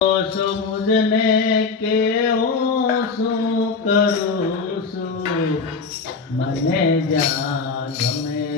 છો મુજને કે હું શું કરું છું મને જ્યાં ગમે